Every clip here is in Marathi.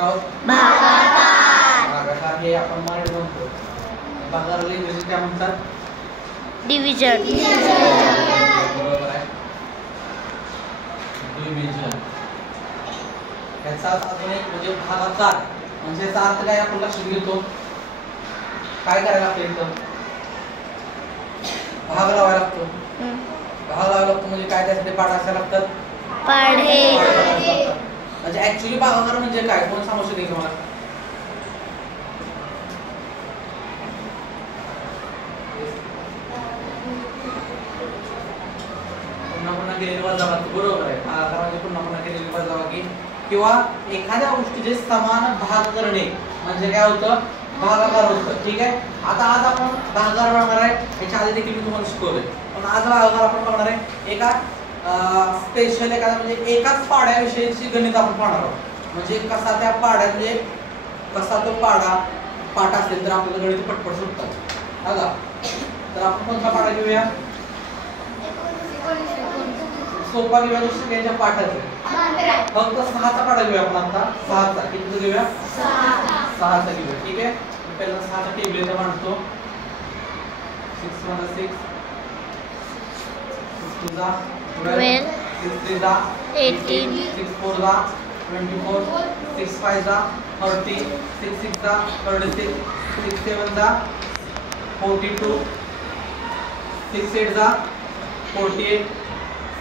शिकणार आहोत भागाकार. भागाकार हे आपण मराठी म्हणतो. भागाकारला इंग्रजीत काय म्हणतात? डिव्हिजन. बरोबर आहे, डिव्हिजन. याचा अजून एक म्हणजे भागाकार म्हणजे याचा अर्थ काय आपण लक्षात घेतो. काय करायला लागतं इथं? भाग लावायला लागतो. भाग लावायला लागतो म्हणजे काय? त्यासाठी पाढे असायला लागतात. पाढे. म्हणजे ऍक्च्युअली भागाकार म्हणजे काय? कोण सांगू शकेल मला? पुन्हा पुन्हा केलेली वजाबाकी. बरोबर आहे, भागाकार म्हणजे पुन्हा पुन्हा केलेली वजाबाकी किंवा एखाद्या गोष्टीचे समान भाग करणे म्हणजे काय होतं? भागाकार होतं. ठीक आहे. आता आज आपण भागाकार बघणार आहे. याच्या आधी देखील मी तुम्हाला शिकवलंय, पण आज भागाकार आपण बघणार आहे एका स्पेशल एखादा म्हणजे एकाच पाड्याविषयीची गणित आपण पाहणार आहोत. म्हणजे कसा त्या पाड्यात म्हणजे कसा तो पाठ असेल तर आपल्याला गणित पटपट सुटतात. बघा, तर आपण कोणता पाडा घेऊया? सोपा घेऊया, दुसऱ्या पाठाचा फक्त 6चा पाडा घेऊया आपण. आता 6चा किती घेऊया? 6चा घेऊया. ठीक आहे. पहिला 6चा टेबल इथे मांडतो. 6 + 6 6 * 12 6 * 3 = 18 6 * 4 = 24 6 * 5 = 30 6 * 6 = 36 6 * 7 = 42 6 * 8 = 48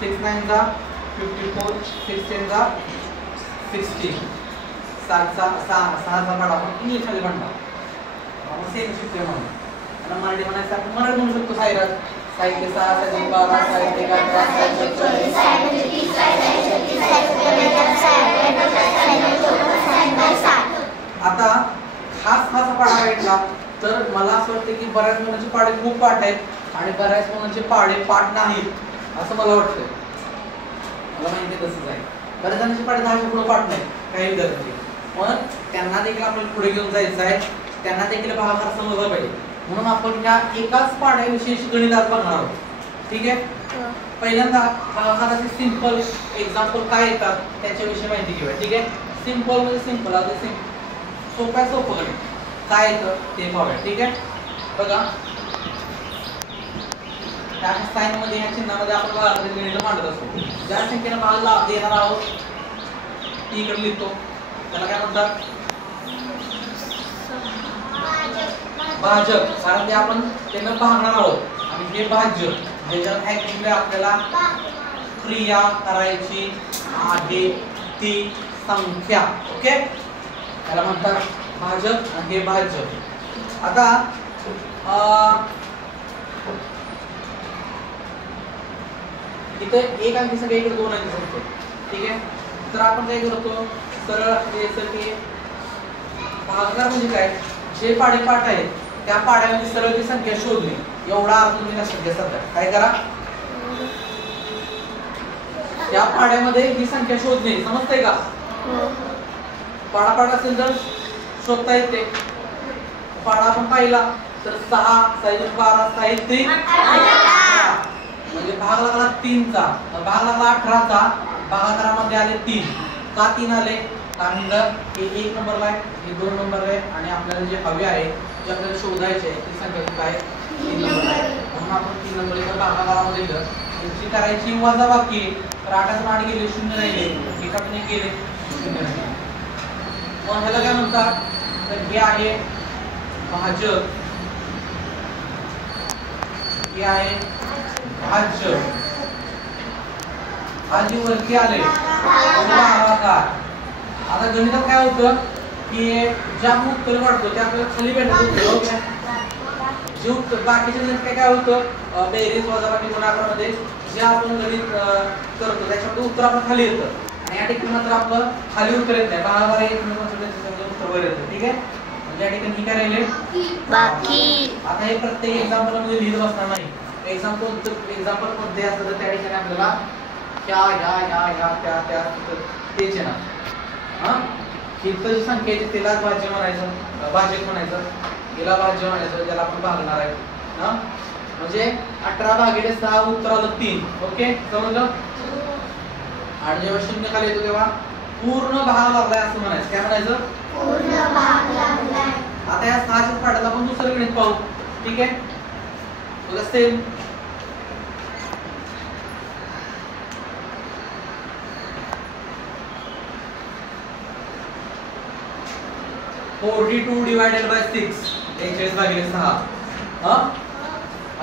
6 * 9 = 54 6 * 10 = 60. 6चा पाढा आपण इंग्लिशमध्ये म्हणणार. आपण सेम शिकतोय म्हणून. आणि मराठी म्हणायचं आपण मराठी म्हणू शकतो. सायराज साहित्य 6 साहित्य 12 साहित्य 11 साहित्य 24 साहित्य 30 साहित्य. आता खास पाढा भेटला तर मला असं वाटतं की बऱ्याच मुलांचे पाढे खूप पाठ आहेत आणि बऱ्याच मुलांचे पाढे पाठ नाहीत असं मला वाटतं. मला माहिती आहे तसंच आहे. बऱ्याच जणांचे पाढे 10च्या पुढे पाठ नाही काही विद्यार्थी, पण त्यांना देखील आपल्याला पुढे घेऊन जायचं आहे. त्यांना देखील भागाकार समजला पाहिजे म्हणून आपण ह्या एकाच पाढ्याविषयी गणित आज बघणार आहोत. ठीक आहे. पहिल्यांदा भागाकाराचे सिंपल एक्झाम्पल काय येतात त्याच्याविषयी माहिती घेऊया. ठीक आहे. सिंपल म्हणजे सिंपल, अगदी सोपं गणित काय येतं ते पाहूया. ठीक आहे. बघा, त्या साइन मध्ये या चिन्हामध्ये आपण भागाकाराचे गणित मांडत असतो. ज्या संख्येला भाग देणार आहोत ती इकडे लिहितो. त्याला काय म्हणतात? भाजक. कारण ते आपण त्यांना भागणार आहोत आणि हे भाज्य ज्याच्यात ऍक्च्युअली आपल्याला क्रिया करायची आहे ती संख्या. ओके, त्याला म्हणतात भाजक आणि हे भाज्य. आता इथे एक अंकी संख्या इकडे 2 अंकी संख्या. ठीक आहे. तर आपण काय करतो? सरळ यायचं की भागाकार म्हणजे काय? जे पाठ आहेत त्या पाड्यामध्ये सरळ ती संख्या शोधणे एवढा अर्थ तुम्ही लक्षात घ्या. सध्या काय करा? त्या पाड्यामध्ये ही संख्या शोधणे. समजतंय का? पाढा असेल तर शोधता येते. पाढा आपण पाहिला तर 6 * 12 = 3 म्हणजे भाग लागला 3चा, भाग लागला 18चा. भागाकारामध्ये आले 3. का 3 आले? कारण हे 1 नंबरला आहे, हे 2 नंबरला आहे आणि आपल्याला जे हवे आहे जे आपल्याला शोधायचे आहे ती संख्या किती आहे? 3 नंबर आहे. म्हणून आपण 3 नंबर इथं भागाकारामध्ये लिहिलं. यांची करायची वजाबाकी. तर 8चं 8 गेले 0 राहिले, एकातून 1 गेले 0 राहिले. मग ह्याला काय म्हणतात? तर हे आहे भाजक, हे आहे भाज्य. आज वरती आले भागाकार. आता गणितात काय होतं की ज्या आपण उत्तर काढतो त्या आपल्याला खाली भेटत. जे उत्तर बाकीच्या गणित काय होतं? बेरीज वजाबाकी गुणाकारामध्ये जे आपण गणित करतो त्याच्यामध्ये उत्तर आपलं खाली येतं आणि या ठिकाणी मात्र आपलं खाली उत्तर येत नाही. भागाकार उत्तर वर येतं. ठीक आहे. म्हणजे या ठिकाणी काय राहिले? बाकी. आता हे प्रत्येक एक्झाम्पल मध्ये लिहित बसणार नाही. एक्झाम्पल कोणते असतं तर त्या ठिकाणी आपल्याला त्या तेच येणार. इथं जी संख्या आहे त्याला भाज्य म्हणायचं, भाजक म्हणायचं, याला भाज्य म्हणायचं, ज्याला आपण भागणार आहे. म्हणजे 18/6 उत्तर आलं 3. ओके, समजलं? आणि जेव्हा 0 खाली येतो तेव्हा पूर्ण भाग लागलाय असं म्हणायचं. काय म्हणायचं? पूर्ण भाग लागलाय. आता या 6च्याच पाढ्यात आपण दुसरं गणित पाहू. ठीक आहे, बघा सेम. (42 divided by 6) 41 भागिले 6.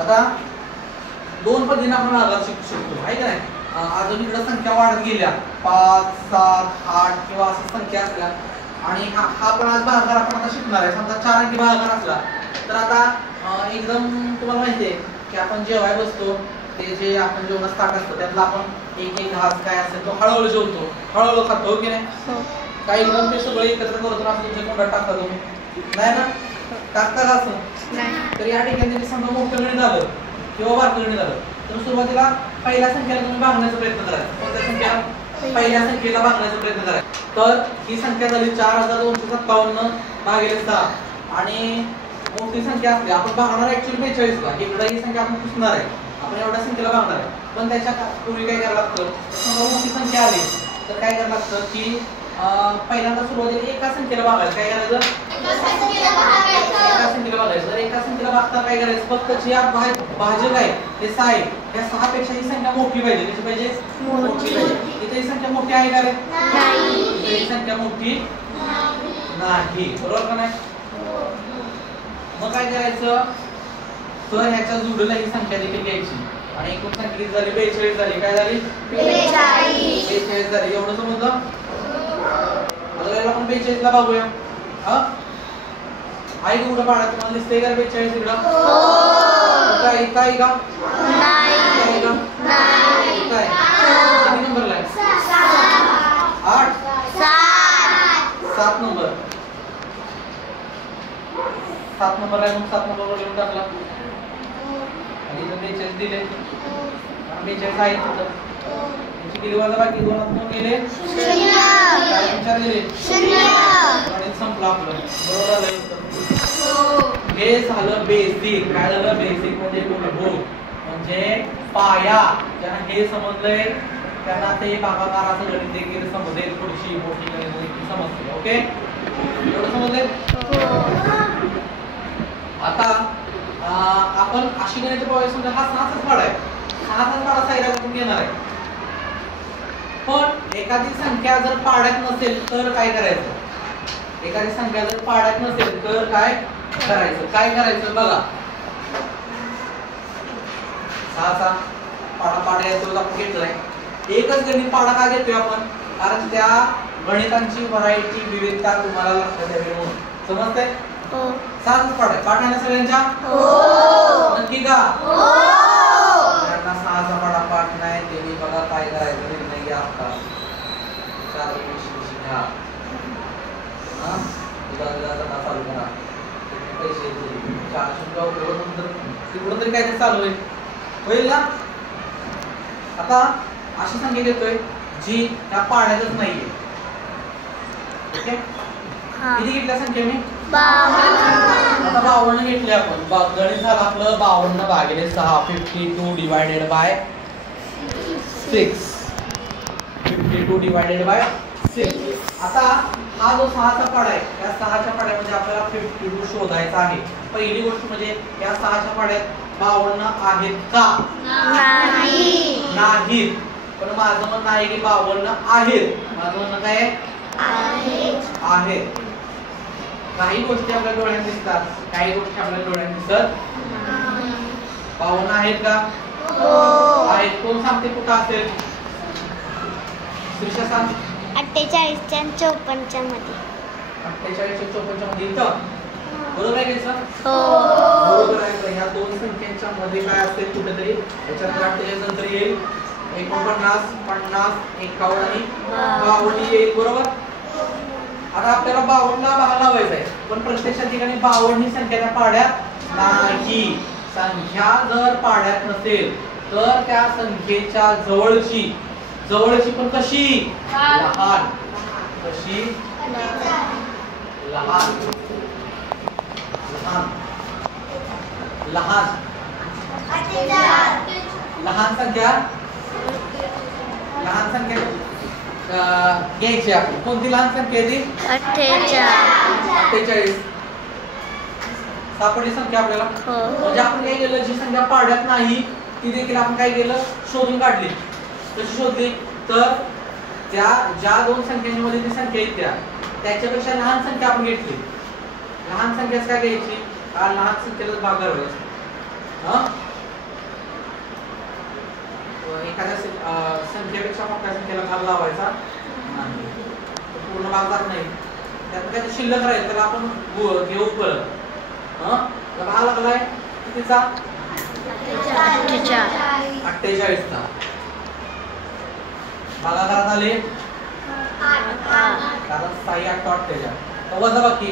आता दोन पद्धतीने आपण भागाकार शिकू शकतो, आहे का नाही? अजून इकडे संख्या वाढत गेल्या 5, 7, 8 किंवा अशा संख्या असल्या आणि हा पण आज भागाकार आपण आता शिकणार आहे. समजा 4 अंकी भागाकार असला तर आता एकदम तुम्हाला माहिती आहे की आपण जेवाय बसतो, ते जे आपण जेवणाचं ताट असतं त्यातला आपण एक एक घास काय असेल तो हळूहळू जेवतो, हळूहळू खातो, हो की नाही? काही एकदम ते सगळे एकत्र करतो असं तुमच्या तोंडात टाकता तुम्ही, नाही ना? टाकता का असं? तर या ठिकाणी समजा मोठं गणित झालं किंवा बारकं गणित झालं तर सुरुवातीला पहिल्या संख्येला तुम्ही भागण्याचा प्रयत्न करायचा. कोणत्या संख्येला? पहिल्या संख्येला भागण्याचा प्रयत्न करायचा. तर ही संख्या झाली 4257 भागिले 6 आणि मोठी संख्या असली आपण भागणार ऍक्च्युअली 42 ला. इकडे ही संख्या आपण पुसणार आहे, आपण एवढ्या संख्येला भागणार आहे. पण त्याच्या पूर्वी काय करायला लागतं? समजा मोठी संख्या आली तर काय करायला लागतं की पहिल्यांदा सुरुवातीला एका संख्येला भागायचं. काय करायचं? एका संख्येला भागायचं. तर एका संख्येला भागता काय करायचं? फक्त जी भाजक आहे ते 6 आहे, त्या 6 पेक्षा ही संख्या मोठी पाहिजे. कशी पाहिजे? मोठी पाहिजे. इथे ही संख्या मोठी आहे का रे? नाही. इथे ही संख्या मोठी नाही, बरोबर का नाही? मग काय करायचं? तर ह्याच्या जोडीला ही संख्या देखील घ्यायची आणि एकूण संख्या किती झाली? 42 झाली. काय झाली? 42 झाली. एवढं समजलं? आता याला आपण 42 ला बघूया. आहे का कुठं पाडा? तुम्हाला दिसतंय का 42 इकडं? काय काय का? नाही का? नाही. काय? किती नंबरला आहे? 8 7 नंबर. 7 नंबर आहे, मग 7 नंबरवर लिहून टाकला आणि इथं 42 दिले. 42 आहे तिथं. किती वजा बाकी? 2 2 गेले 4 गेले 0. आणि संपलं आपलं. बरोबर आलं. हे झालं बेसिक. काय झालं? बेसिक म्हणजे मूलभूत, म्हणजे पाया. ज्यांना हे समजलंय त्यांना ते भागाकाराचं गणित देखील समजेल, पुढची मोठी गणित देखील समजते. ओके, एवढं समजले? आता आपण अशी गणित पाहूया. समजा हा 6चाच पाढा आहे, 6चाच पाढा साईडला आपण घेणार आहे. पण एखादी संख्या जर पाड्यात नसेल तर काय करायचं? एखादी संख्या जर पाड्यात नसेल तर काय करायचं? काय करायचं बघा. 6चा पाढा पाड्या येतो आपण घेतलाय. एकच गणित पाढा का घेतोय आपण? कारण त्या गणितांची व्हरायटी, विविधता तुम्हाला लक्षात यावी म्हणून. समजतंय? 6चाच पाढा आहे. पाठ आहे ना सगळ्यांच्या? नक्की का? ज्यांना 6चा पाढा पाठ नाही त्यांनी बघा काय करायचं निर्णय घ्या. आता 4 विषय घ्या. चालू करा. पैसे तिकडून तरी काहीतरी चालू होईल ना? आता अशी संख्या घेतोय जी त्या पाड्यातच नाहीये. ओके, किती घेतल्या संख्या मी? 52. आता 52 घेतले आपण. गणित झालं आपलं 52 भागिले 6. 52 डिवायडेड बाय 6. 52 divided by 6. आता हा जो 6चा पाढा आहे त्या 6च्या पाढ्यामध्ये आपल्याला 52 शोधायचा आहे. पहिली गोष्ट म्हणजे या 6च्या पाढ्यात 52 आहेत का? नाहीत. पण माझं म्हणणं आहे की 52 आहेत. माझं म्हणणं काय आहे? आहेत. काही गोष्टी आपल्या डोळ्यात दिसतात, काही गोष्टी आपल्या डोळ्यात दिसत. 52 आहेत का? आहेत. कोण सांगते कुठं असेल? श्रीषा सांग. 48 च्या 54 मध्ये. 48 च्या 54 मध्ये इथं. बरोबर आहे का? बरोबर आहे. ह्या दोन संख्यांच्या मध्ये काय असेल कुठेतरी? याच्यात 48 नंतर येईल 49, 50, 51 आणि 52 येईल. बरोबर. आता आपल्याला 52 ला भाग लावायचा आहे, पण प्रत्यक्षात ठिकाणी 52 ही संख्या त्या पाड्यात नाही. संख्या जर पाड्यात नसेल तर त्या संख्येच्या जवळची पण कशी? लहान. कशी? लहान. लहान. लहान. लहान संख्या. लहान संख्या घ्यायची आपण. कोणती लहान संख्या आहे ती? 48. सापडली संख्या आपल्याला. म्हणजे आपण काय केलं, जी संख्या पाड्यात नाही ती देखील आपण काय केलं, शोधून काढली. कशी शोधली? तर त्या ज्या दोन संख्यांमध्ये ती संख्या येत्या त्याच्यापेक्षा लहान संख्या आपण घेतली. लहान संख्याच काय घ्यायची? लहान संख्येला भाग करायचा. एखाद्या संख्येपेक्षा मोठ्या संख्येला भाग लावायचा नाही, पूर्ण भाग जात नाही. त्यात काय शिल्लक राहील त्याला आपण घेऊ परत. भाग लागलाय कितीचा? 48 चा. भागाकारात आले कारण 6 8 48. वजा बाकी.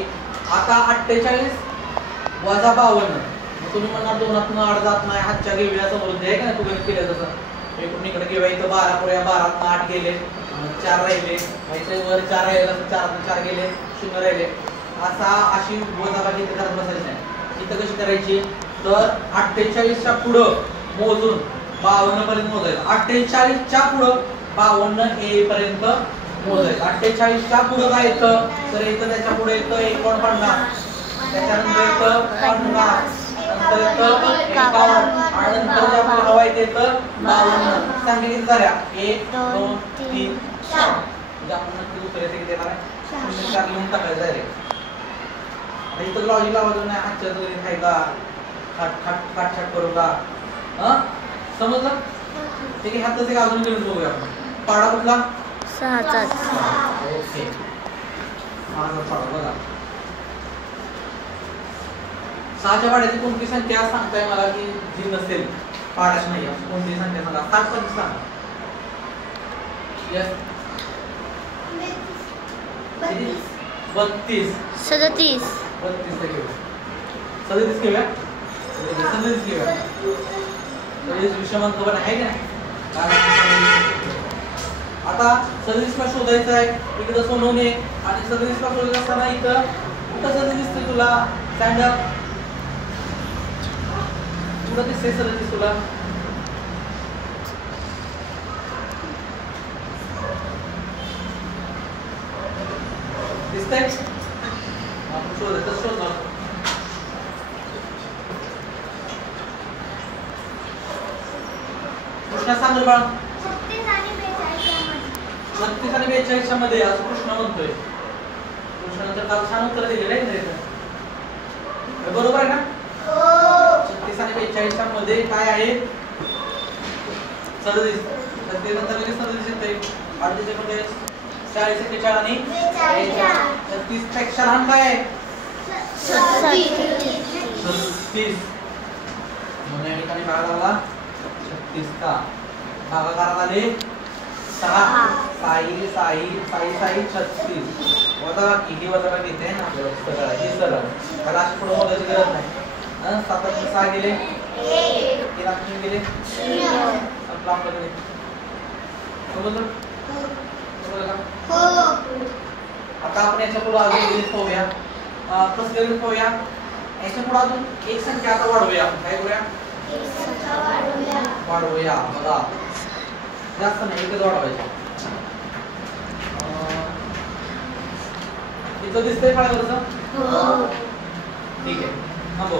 आता 48 वजा 52. तुम्ही म्हणणार 2 8 जात नाही, हातच्या घेऊया समृद्धी आहे का नाही, तू गणित केलं तसं. इकडून इकडे घेऊया, इथं 12 पुऱ्या, 12 8 गेले, 4 राहिले, इथे वर 4 राहिले, 4 गेले, 0 राहिले. अशी वजाबाकी इथे करत बसायची नाही. इथं कशी करायची? तर 48 च्या पुढं मोजून 52 पर्यंत मोजायचं. 48 च्या पुढं 52 येईपर्यंत मोजायचं. 48 च्या पुढं काय येतं? तर इथं त्याच्या पुढे येतं 49, त्याच्यानंतर येतं 50, नंतर येतं 51, आणि नंतर ज्या हवा येतं 52. सांगितलं किती झाल्या? 1 2 3 4. म्हणजे आपण नक्की उत्तर येते किती येणार आहे? 4 लिहून टाकायचं डायरेक्ट. इथं लॉजिक लावायचं नाही, आजच्या जरी खाय का खाट करू का. समजलं? ठीक आहे. हातच एक अजून घेऊन बघूया आपण. पाडा कुठला? 6चा. ओके. 6चा पाडा बघा. 6च्या पाड्याची कोणती संख्या सांगताय मला की जी नसेल, पाड्याच नाही कोणती संख्या सांगा. 7 पण सांगा. यस 32 37. 32 घेऊया. 37 घेऊया. 37 घेऊया. विषमांक पण आहे का नाही? आता 37 ला शोधायचं आहे. इकडे सोनवणे आणि 37 ला शोधायचं असताना इथं कुठं 37 दिसतंय तुला? Stand up. कुठं दिसतंय 37 तुला? दिसतंय? आपण शोधायचं शोधणार. कृष्णा सांग बाळ. 36 आणि 42 मध्ये असं कृष्ण म्हणतोय. कृष्णानंतर काल छान उत्तर दिलेलं आहे. बरोबर आहे ना? 36 आणि 42 मध्ये काय आहे? 37. तर ते नंतर लगेच 37 येते. 38 मध्ये 40 41 आणि 36 पेक्षा लहान काय आहे? 36. म्हणून या ठिकाणी भाग लागला 36 का. भागाकारात आले 6 36. वजाबाकी ही वजाबाकी येते ना आपल्याला सरळ. ही सरळ त्याला अशी पुढे मोजायची गरज नाही. 7 6 गेले, 3 गेले, आपलं आपलं गणित. समजलं? हो. आता आपण याच्या पुढे अजून गणित पाहूया. कसं गणित पाहूया? याच्या पुढे अजून एक संख्या आता वाढवूया. आपण काय करूया? वाढवूया. बघा जास्त नाही, एकच वाढवायचं. इथं दिसतंय काय बरं? ठीक आहे. थांबव.